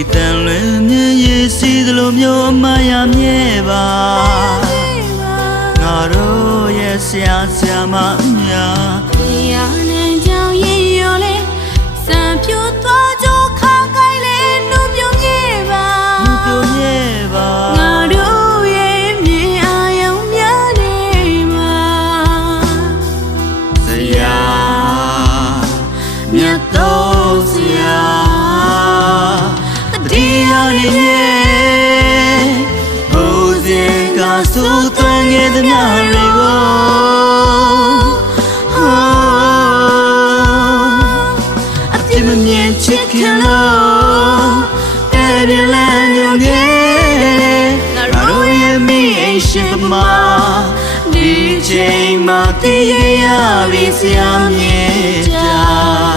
ဒီတန်လွင်မြည်ရည်စီသလိုမျိုးအမရမြဲပါငါတို့ရဲ့ဆရာဆရာမအများရနိုင်ကြောင်ရင်ရောလေစံပြူသွားကြခါကိုင်းလေနှုတ်ပြုံးရဲ့ပါနှုတ်ပြုံးရဲ့ပါငါတို့ရဲ့မြင်အာယုံများနေမှာဆရာမြတ်တော်ဆရာတရားရည်ရဲ့ဘုရင်ကဆိုးသွမ်းခဲ့သည်များတွေကိုအပြစ်မမြင်ချစ်ခင်လို့တဲ့ပြလန်းညွန်ခဲ့ငါတို့ရဲ့မိအိမ်ရှိမှာဒီချိန်မှာတည်ရပြီဆရာမြတ်တာ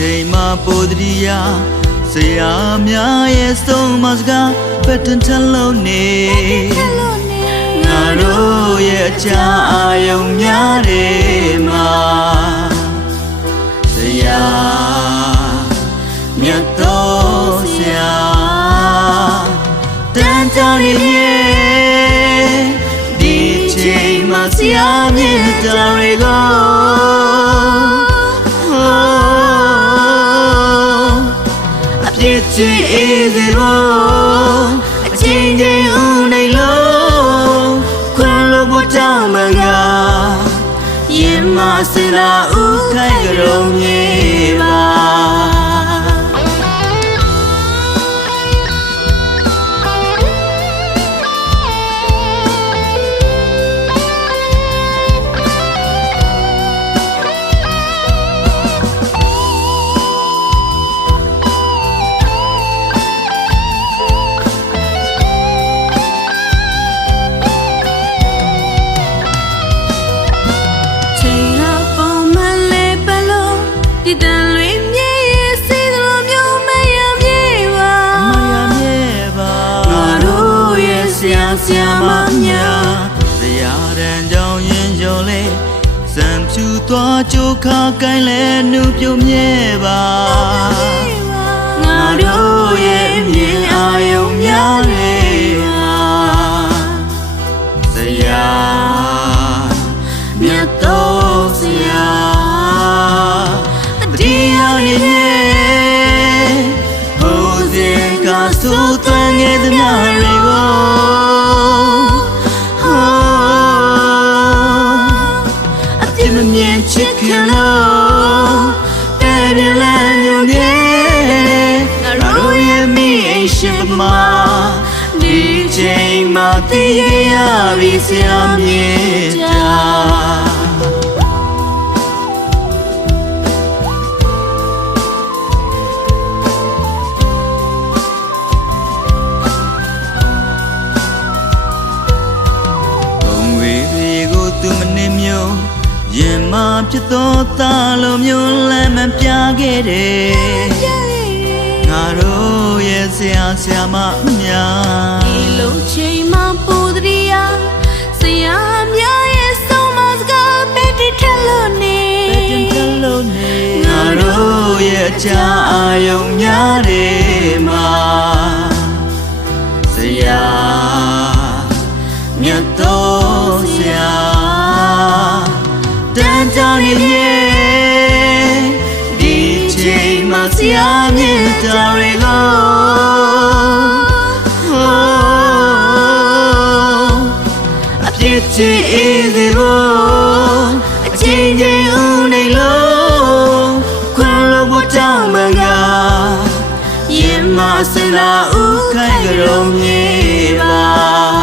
ချိန်မှာပိုတရိယာဆရာများရဲ့ဆုံးမစကားဖက်တန်ထလုံးနေငါတို့ရဲ့အချာအာယုံများတယ်မှာဆရာမြတ်တော်ဆရာတန်တန်ရဲ့ဒီချိန်မှာဆရာမြတ်တော်တွေကိုချစ်အေးစေဖို့အချင်းချင်းဦးနေလို့ခွန်လို့ကိုတောင်းမကရင်မစရာဦးခိုင်ကြုံမြေပါဒီတန်လွင်မြည်ရည်စီသလိုမျိုးမရမြဲပါမရမြဲပါငါတို့ရဲ့ဆရာဆရာမများတရားတန်ကြောင့်ရင်ကြုံလေစံဖြူသွားကြိုးခါကိုင်းလဲနှုတ်ပြုံးမြဲပါငါတို့ရဲ့မြင်အာယုံများလေဆရာမြတ်တော်ဆရာတရားရည်ရဲ့ဘုရင်ကဆိုးသွမ်းခဲ့သည်များတွေကိုအပြစ်မမြင်ချစ်ခင်လို့တဲ့ပြလန်းညွန်ခဲ့ငါတို့ရဲ့မိအိမ်ရှိမှာဒီချိန်မှာတည်ရပြီဆရာမြတ်တာသူမနေမျိုးရင်မဖြစ်သောသားလိုမျိုးလည်းမပြခဲ့တယ်ငါတို့ရဲ့ဆရာဆရာမများဒီလိုချိန်မှာပူတရိယာဆရာများရဲ့ဆုံးမစကားပဲတည်ထလို့နေငါတို့ရဲ့အချာအာယုံများတယ်မှာဆရာမြတ်တော်ဆရာတန်တန်ရဲ့ဒီချိန်မှာဆရာမြတ်တော်တွေကိုအပြစ်ချစ်အေးစေဖို့အချင်းချင်းဦးနေလို့ခွန်လို့ကိုတောင်းမကရင်မစရာဦးခိုင်ကြုံမြေပါ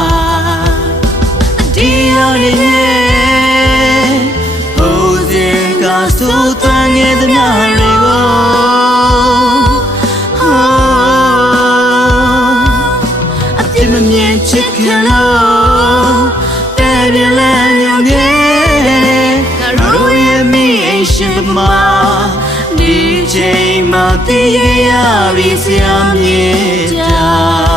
တရားရည်ရဲ့ဘုရင်ကဆိုးသွမ်းခဲ့သည်များတွေကိုအပြစ်မမြင်ချစ်ခင်လို့ ပြန်လန်းညောင်ခဲ့ငါတို့ရဲ့မိအိမ်ရှင်ပမာဒီချိန်မှသိရပြီဆရာမြေတာ